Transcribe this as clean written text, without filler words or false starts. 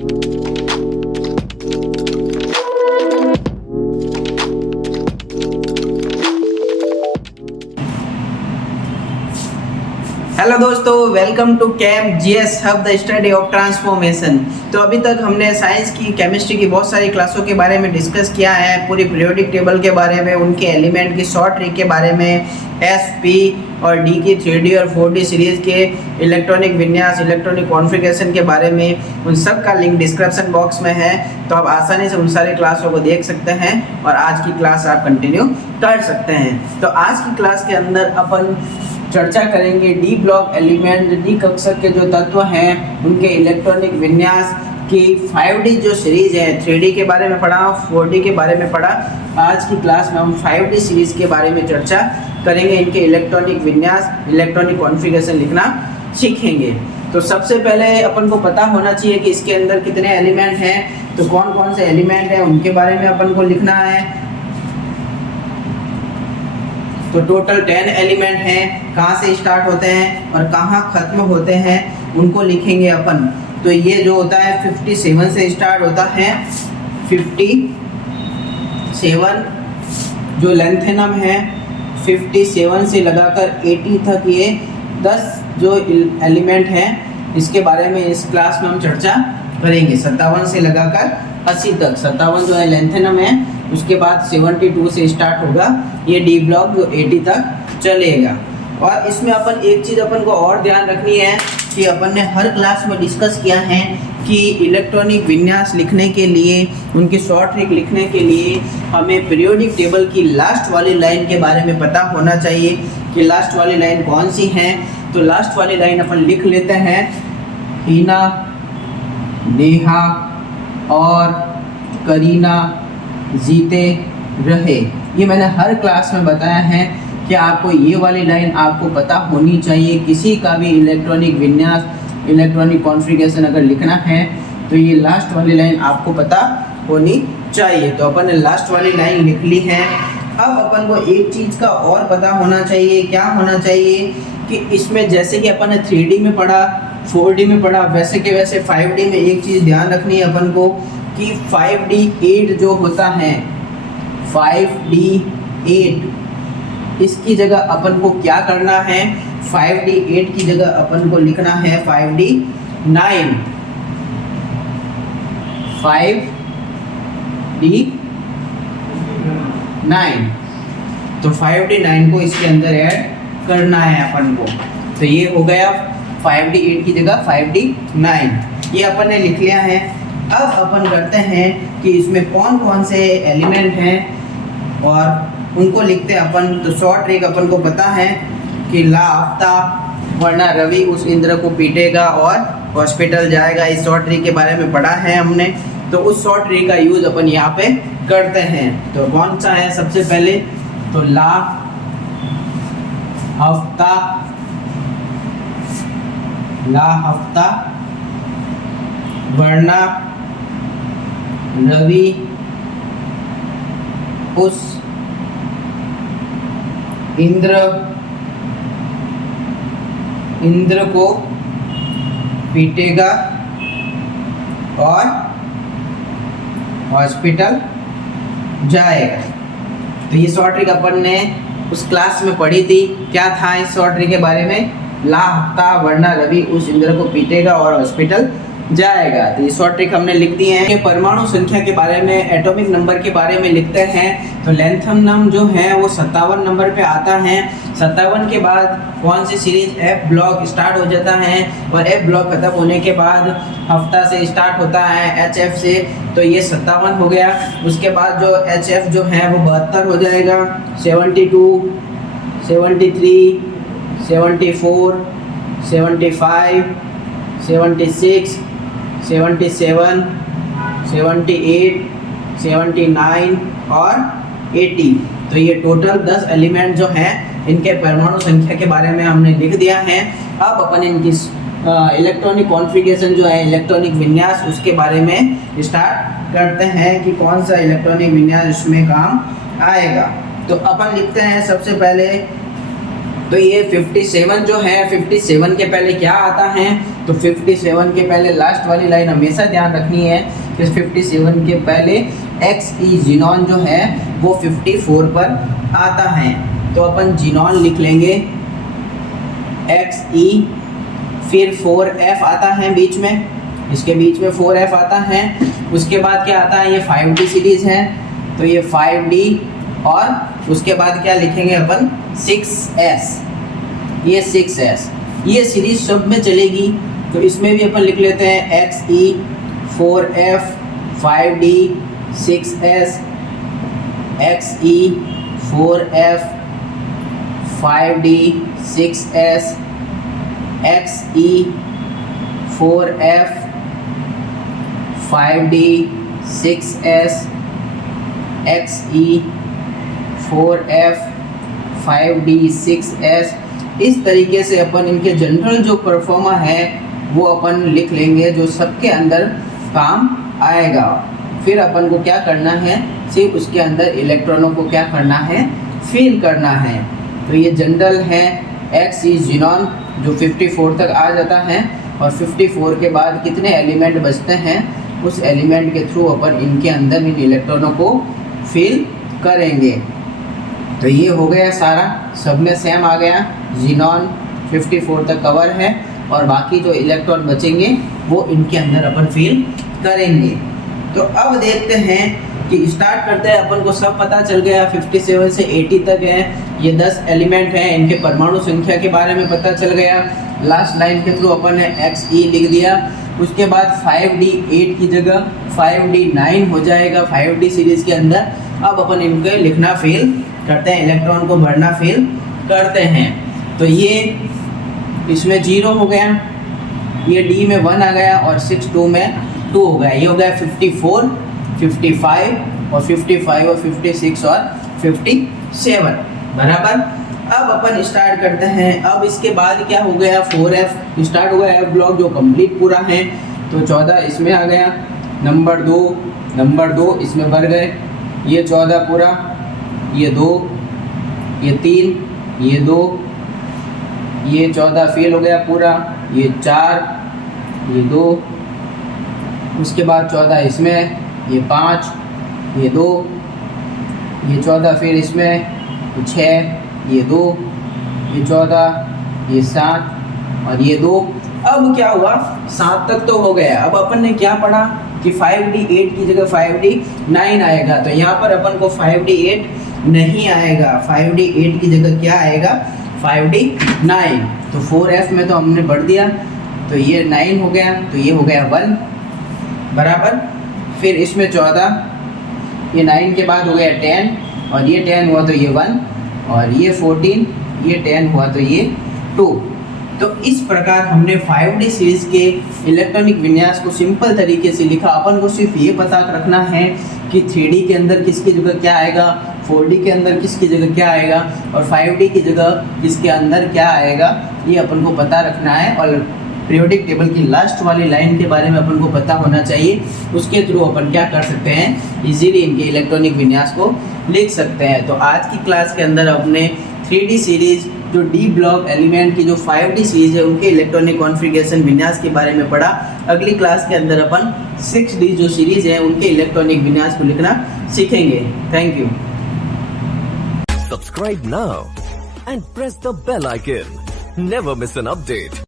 Hello दोस्तों, welcome to Cam GS hub the study of transformation. तो अभी तक हमने साइंस की, केमिस्ट्री की बहुत सारी क्लासों के बारे में डिस्कस किया है, पूरी पीरियोडिक टेबल के बारे में, उनके एलिमेंट की शॉर्ट ट्रिक के बारे में, एस, पी और डी की 3D और 4D सीरीज़ के इलेक्ट्रॉनिक विन्यास, इलेक्ट्रॉनिक कॉन्फ़िगरेशन के बारे में। उन सब का लिंक डिस्क्रिप्शन बॉक्स में है, तो आप आसानी से उन सारी क्लासों को देख सकते हैं और आज की क्लास आप कंटिन्यू कर सकते हैं। तो आज की क्लास के अंदर अपन चर्चा करेंगे डी ब्लॉक एलिमेंट, डी कक्षा के जो तत्व हैं उनके इलेक्ट्रॉनिक विन्यास की 5D जो सीरीज है। 3D के बारे में पढ़ा, 4D के बारे में पढ़ा। आज की क्लास में हम 5D सीरीज के बारे में चर्चा करेंगे, इनके इलेक्ट्रॉनिक विन्यास, इलेक्ट्रॉनिक कॉन्फ़िगरेशन लिखना सीखेंगे। तो सबसे पहले अपन को पता होना चाहिए कि इसके अंदर कितने एलिमेंट हैं। तो कौन कौन से एलिमेंट हैं उनके बारे में अपन को लिखना है। तो टोटल 10 एलिमेंट हैं, कहाँ से स्टार्ट होते हैं और कहाँ ख़त्म होते हैं उनको लिखेंगे अपन। तो ये जो होता है 57 से स्टार्ट होता है। 57 जो लेंथेनम है, 57 से लगाकर 80 तक ये 10 जो एलिमेंट हैं, इसके बारे में इस क्लास में हम चर्चा करेंगे। 57 से लगाकर 80 तक, 57 जो है लेंथेनम है, उसके बाद 72 से स्टार्ट होगा ये डी ब्लॉक जो 80 तक चलेगा। और इसमें अपन एक चीज़ अपन को और ध्यान रखनी है कि अपन ने हर क्लास में डिस्कस किया है कि इलेक्ट्रॉनिक विन्यास लिखने के लिए, उनकी शॉर्ट ट्रिक लिखने के लिए हमें पीरियोडिक टेबल की लास्ट वाली लाइन के बारे में पता होना चाहिए कि लास्ट वाली लाइन कौन सी है। तो लास्ट वाली लाइन अपन लिख लेते हैं, हीना, नेहा और करीना जीते रहे। ये मैंने हर क्लास में बताया है कि आपको ये वाली लाइन आपको पता होनी चाहिए। किसी का भी इलेक्ट्रॉनिक विन्यास, इलेक्ट्रॉनिक कॉन्फ़िगरेशन अगर लिखना है तो ये लास्ट वाली लाइन आपको पता होनी चाहिए। तो अपन ने लास्ट वाली लाइन लिख ली है। अब अपन को एक चीज़ का और पता होना चाहिए। क्या होना चाहिए कि इसमें जैसे कि अपन ने 3D में पढ़ा, 4D में पढ़ा, वैसे के वैसे 5D में एक चीज़ ध्यान रखनी है अपन को कि 5D8 जो होता है, 5D8 इसकी जगह अपन को क्या करना है, 5D8 की जगह अपन को लिखना है 5D9। 5D9 तो 5D9 को इसके अंदर ऐड करना है अपन को। तो ये हो गया 5D8 की जगह 5D9, ये अपन ने लिख लिया है। अब अपन करते हैं कि इसमें कौन कौन से एलिमेंट हैं और उनको लिखते हैं अपन। तो शॉर्ट ट्रिक अपन को पता है कि ला हफ्ता वरना रवि उस इंद्र को पीटेगा और हॉस्पिटल जाएगा। इस शॉर्ट ट्रिक के बारे में पढ़ा है हमने, तो उस शॉर्ट ट्रिक का यूज़ अपन यहाँ पे करते हैं। तो कौन सा है सबसे पहले, तो ला हफ्ता वरना रवि उस इंद्र को पीटेगा और हॉस्पिटल जाएगा। तो ये शॉर्ट ट्रिक अपन ने उस क्लास में पढ़ी थी। क्या था इस शॉर्ट ट्रिक के बारे में, ला हफ्ता वरना रवि उस इंद्र को पीटेगा और हॉस्पिटल जाएगा। तो ये शॉर्ट ट्रिक हमने लिख दी है। कि परमाणु संख्या के बारे में, एटॉमिक नंबर के बारे में लिखते हैं। तो लेंथेनम जो है वो 57 नंबर पे आता है। 57 के बाद कौन सी सीरीज, एफ ब्लॉक स्टार्ट हो जाता है और एफ ब्लॉक खत्म होने के बाद हफ्ता से स्टार्ट होता है HF से। तो ये 57 हो गया। उसके बाद जो HF जो है वो 72 हो जाएगा, 72, 73, 74, 75, 76, 77, 78, 79 और 80। तो ये टोटल 10 एलिमेंट जो हैं इनके परमाणु संख्या के बारे में हमने लिख दिया है। अब अपन इनकी इलेक्ट्रॉनिक कॉन्फ़िगरेशन जो है, इलेक्ट्रॉनिक विन्यास, उसके बारे में स्टार्ट करते हैं कि कौन सा इलेक्ट्रॉनिक विन्यास इसमें काम आएगा। तो अपन लिखते हैं सबसे पहले, तो ये 57 जो है, 57 के पहले क्या आता है, तो 57 के पहले लास्ट वाली लाइन हमेशा ध्यान रखनी है कि 57 के पहले Xe जीनॉन जो है वो 54 पर आता है। तो अपन जीनॉन लिख लेंगे Xe, फिर 4F आता है बीच में, इसके बीच में 4F आता है। उसके बाद क्या आता है, ये 5D सीरीज है तो ये 5D, और उसके बाद क्या लिखेंगे अपन 6S, ये 6S, ये सीरीज सब में चलेगी। तो इसमें भी अपन लिख लेते हैं Xe, 4F, 5D, 6S, Xe, 4F, 5D, 6S, Xe, 4F, 5D, 6S, Xe, 4F, 5D, 6S। इस तरीके से अपन इनके जनरल जो परफॉर्मा है वो अपन लिख लेंगे जो सबके अंदर काम आएगा। फिर अपन को क्या करना है, सिर्फ उसके अंदर इलेक्ट्रॉनों को क्या करना है, फिल करना है। तो ये जनरल है Xe जीनॉन जो 54 तक आ जाता है, और 54 के बाद कितने एलिमेंट बचते हैं उस एलिमेंट के थ्रू अपन इनके अंदर इन इलेक्ट्रॉनों को फिल करेंगे। तो ये हो गया सारा, सब में सेम आ गया, जीनॉन 54 तक कवर है और बाकी जो इलेक्ट्रॉन बचेंगे वो इनके अंदर अपन फिल करेंगे। तो अब देखते हैं कि स्टार्ट करते हैं। अपन को सब पता चल गया, 57 से 80 तक है, ये 10 एलिमेंट हैं, इनके परमाणु संख्या के बारे में पता चल गया। लास्ट लाइन के थ्रू अपन ने Xe लिख दिया। उसके बाद 5D 8 की जगह 5D 9 हो जाएगा 5D सीरीज के अंदर। अब अपन इनको लिखना फिल करते हैं, इलेक्ट्रॉन को भरना फिल करते हैं। तो ये इसमें 0 हो गया, ये D में 1 आ गया और 6 2 में 2 हो गया। ये हो गया 54, 55 और 55 और 56 और 57 बराबर। अब अपन स्टार्ट करते हैं। अब इसके बाद क्या हो गया, 4F स्टार्ट हुआ है ब्लॉक जो कंप्लीट पूरा है। तो 14 इसमें आ गया, नंबर 2 इसमें भर गए, ये 14 पूरा, ये 2, ये 3, ये 2, ये 14 फेल हो गया पूरा, ये 4, ये 2, उसके बाद 14 इसमें, ये 5, ये 2, ये 14 फिर इसमें, ये 6, ये 2, ये 14, ये 7 और ये 2। अब क्या हुआ, 7 तक तो हो गया। अब अपन ने क्या पढ़ा कि 5D 8 की जगह 5D 9 आएगा। तो यहाँ पर अपन को 5D 8 नहीं आएगा, 5D 8 की जगह क्या आएगा, 5D 9। तो 4F में तो हमने भर दिया, तो ये 9 हो गया, तो ये हो गया 1 बराबर। फिर इसमें 14, ये 9 के बाद हो गया 10 और ये 10 हुआ तो ये 1 और ये 14, ये 10 हुआ तो ये 2। तो इस प्रकार हमने 5D सीरीज के इलेक्ट्रॉनिक विन्यास को सिंपल तरीके से लिखा। अपन को सिर्फ ये पता रखना है कि 3D के अंदर किसकी जगह क्या आएगा, 4D के अंदर किसकी जगह क्या आएगा और 5D की जगह किसके अंदर क्या आएगा, ये अपन को पता रखना है। और पीरियोडिक टेबल की लास्ट वाली लाइन के बारे में अपन को पता होना चाहिए। उसके थ्रू अपन क्या कर सकते हैं, इजीली इनके इलेक्ट्रॉनिक विन्यास को लिख सकते हैं। तो आज की क्लास के अंदर अपने 3D सीरीज जो D ब्लॉक एलिमेंट की जो 5D सीरीज है उनके इलेक्ट्रॉनिक कॉन्फ़िगरेशन विन्यास के बारे में पढ़ा। अगली क्लास के अंदर अपन 6D जो सीरीज है उनके इलेक्ट्रॉनिक विन्यास को लिखना सीखेंगे। Thank you. Subscribe now and press the bell icon. Never miss an update.